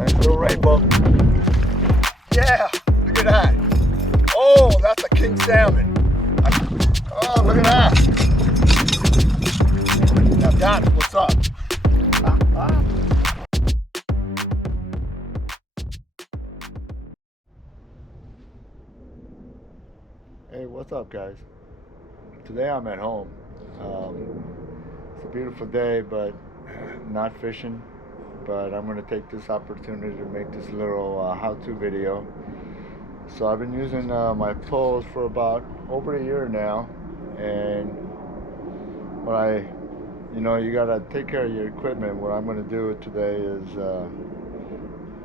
Nice little rainbow. Yeah, look at that. Oh, that's a king salmon. Oh, look at that. Now that's what's up. Hey, what's up, guys? Today I'm at home. It's a beautiful day, but not fishing. But I'm going to take this opportunity to make this little how-to video. So I've been using my poles for about over a year now, and you gotta take care of your equipment. What I'm going to do today is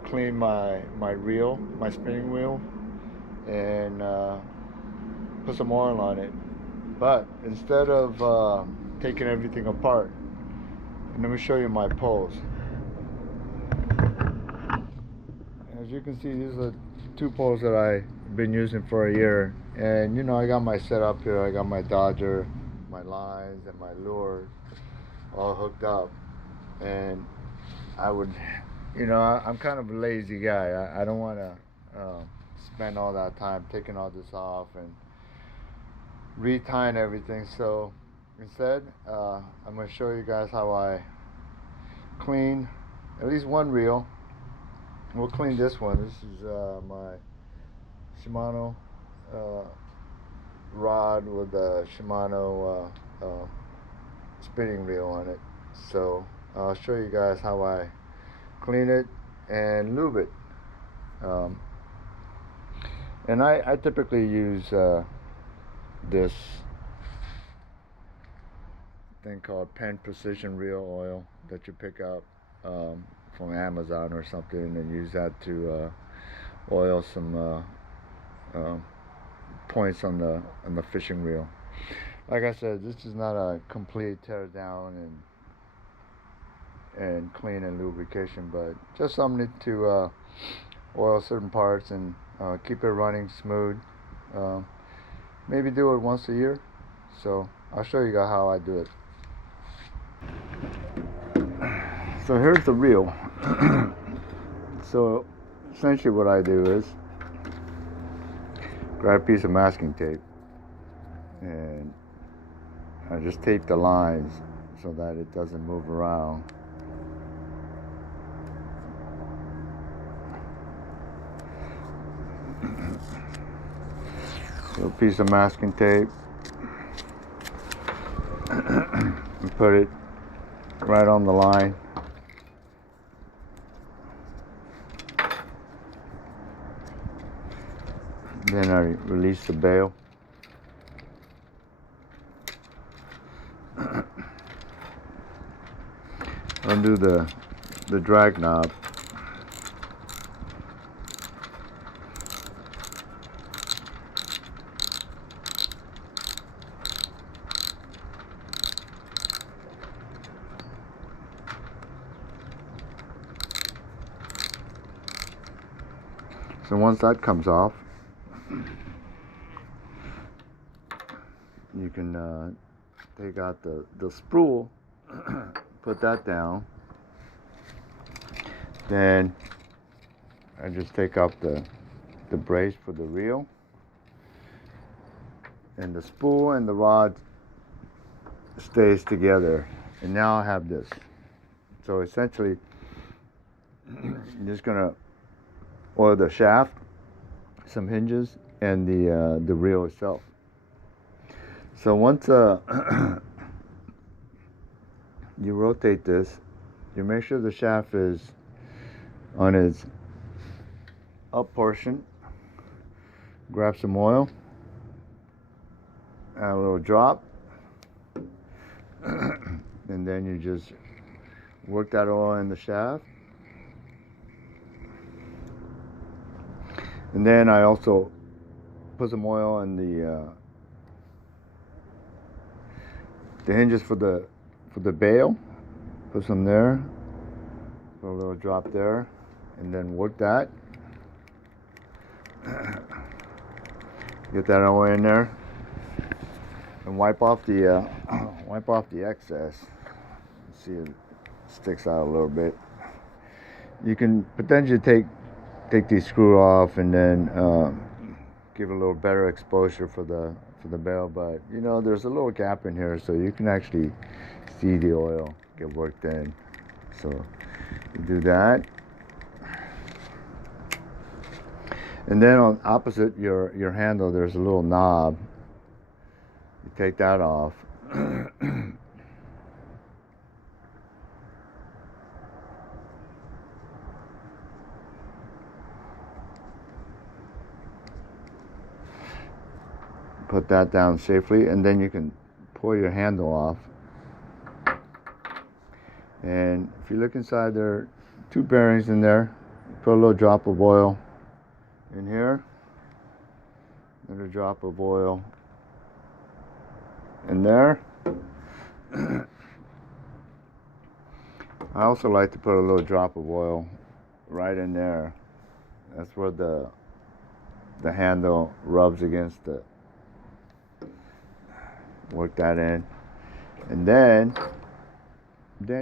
clean my reel, my spinning wheel, and put some oil on it. But instead of taking everything apart, let me show you my poles. As you can see, these are two poles that I've been using for a year, and I got my setup here. I got my Dodger, my lines, and my lure all hooked up. And I'm kind of a lazy guy. I don't want to spend all that time taking all this off and retying everything. So instead, I'm going to show you guys how I clean at least one reel. We'll clean this one. This is my Shimano rod with a Shimano spinning reel on it. So I'll show you guys how I clean it and lube it. And I typically use this thing called Penn Precision Reel Oil that you pick up from Amazon or something, and use that to oil some points on the fishing reel. Like I said, this is not a complete tear down and clean and lubrication, but just something to oil certain parts and keep it running smooth. Maybe do it once a year. So I'll show you guys how I do it. So here's the reel. So essentially what I do is grab a piece of masking tape and I just tape the lines so that it doesn't move around. So a piece of masking tape and put it right on the line. Then I release the bail. Undo the drag knob. So once that comes off, you can take out the spool, put that down. Then I just take off the brace for the reel, and the spool and the rod stays together. And now I have this. So essentially, I'm just gonna oil the shaft, some hinges, and the reel itself. So once you rotate this, you make sure the shaft is on its up portion. Grab some oil, add a little drop, and then you just work that oil in the shaft. And then I also put some oil in the hinges for the bail. Put some there, put a little drop there, and then work that. Get that oil in there, and wipe off the excess. See, it sticks out a little bit. you can potentially take the screw off and then give a little better exposure for the barrel. But you know, there's a little gap in here, so you can actually see the oil get worked in. So you do that, and then on opposite your handle, there's a little knob. You take that off. Put that down safely, and then you can pull your handle off. And if you look inside, there are 2 bearings in there. Put a little drop of oil in here, another drop of oil in there. I also like to put a little drop of oil right in there. That's where the handle rubs against the. Work that in, and then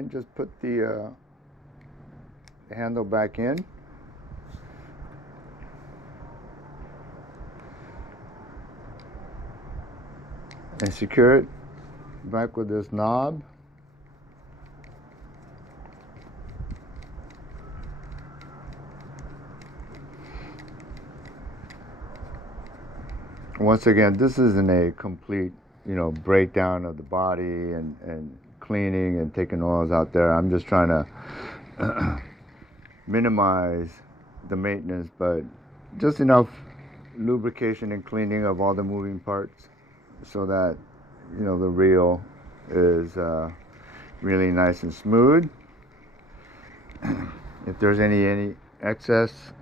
just put the handle back in, and secure it back with this knob. Once again, this isn't a complete, you know, breakdown of the body and cleaning and taking oils out there. I'm just trying to minimize the maintenance, but just enough lubrication and cleaning of all the moving parts so that, you know, the reel is really nice and smooth. If there's any excess,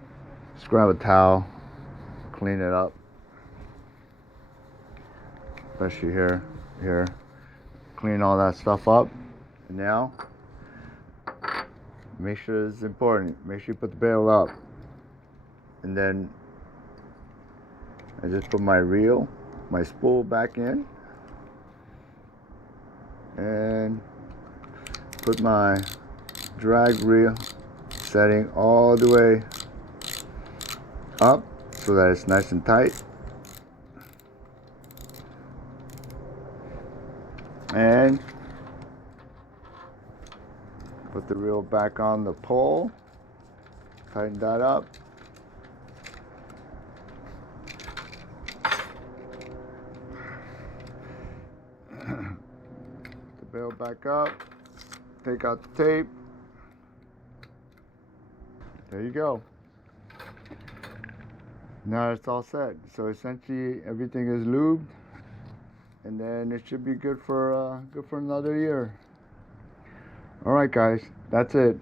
just grab a towel, clean it up. Especially here, clean all that stuff up. And now, make sure it's important. Make sure you put the barrel up. And then I just put my reel, my spool back in, and put my drag reel setting all the way up so that it's nice and tight. And put the reel back on the pole, tighten that up. The barrel back up, take out the tape. There you go. Now it's all set. So essentially everything is lubed, and then it should be good for another year. All right, guys, that's it.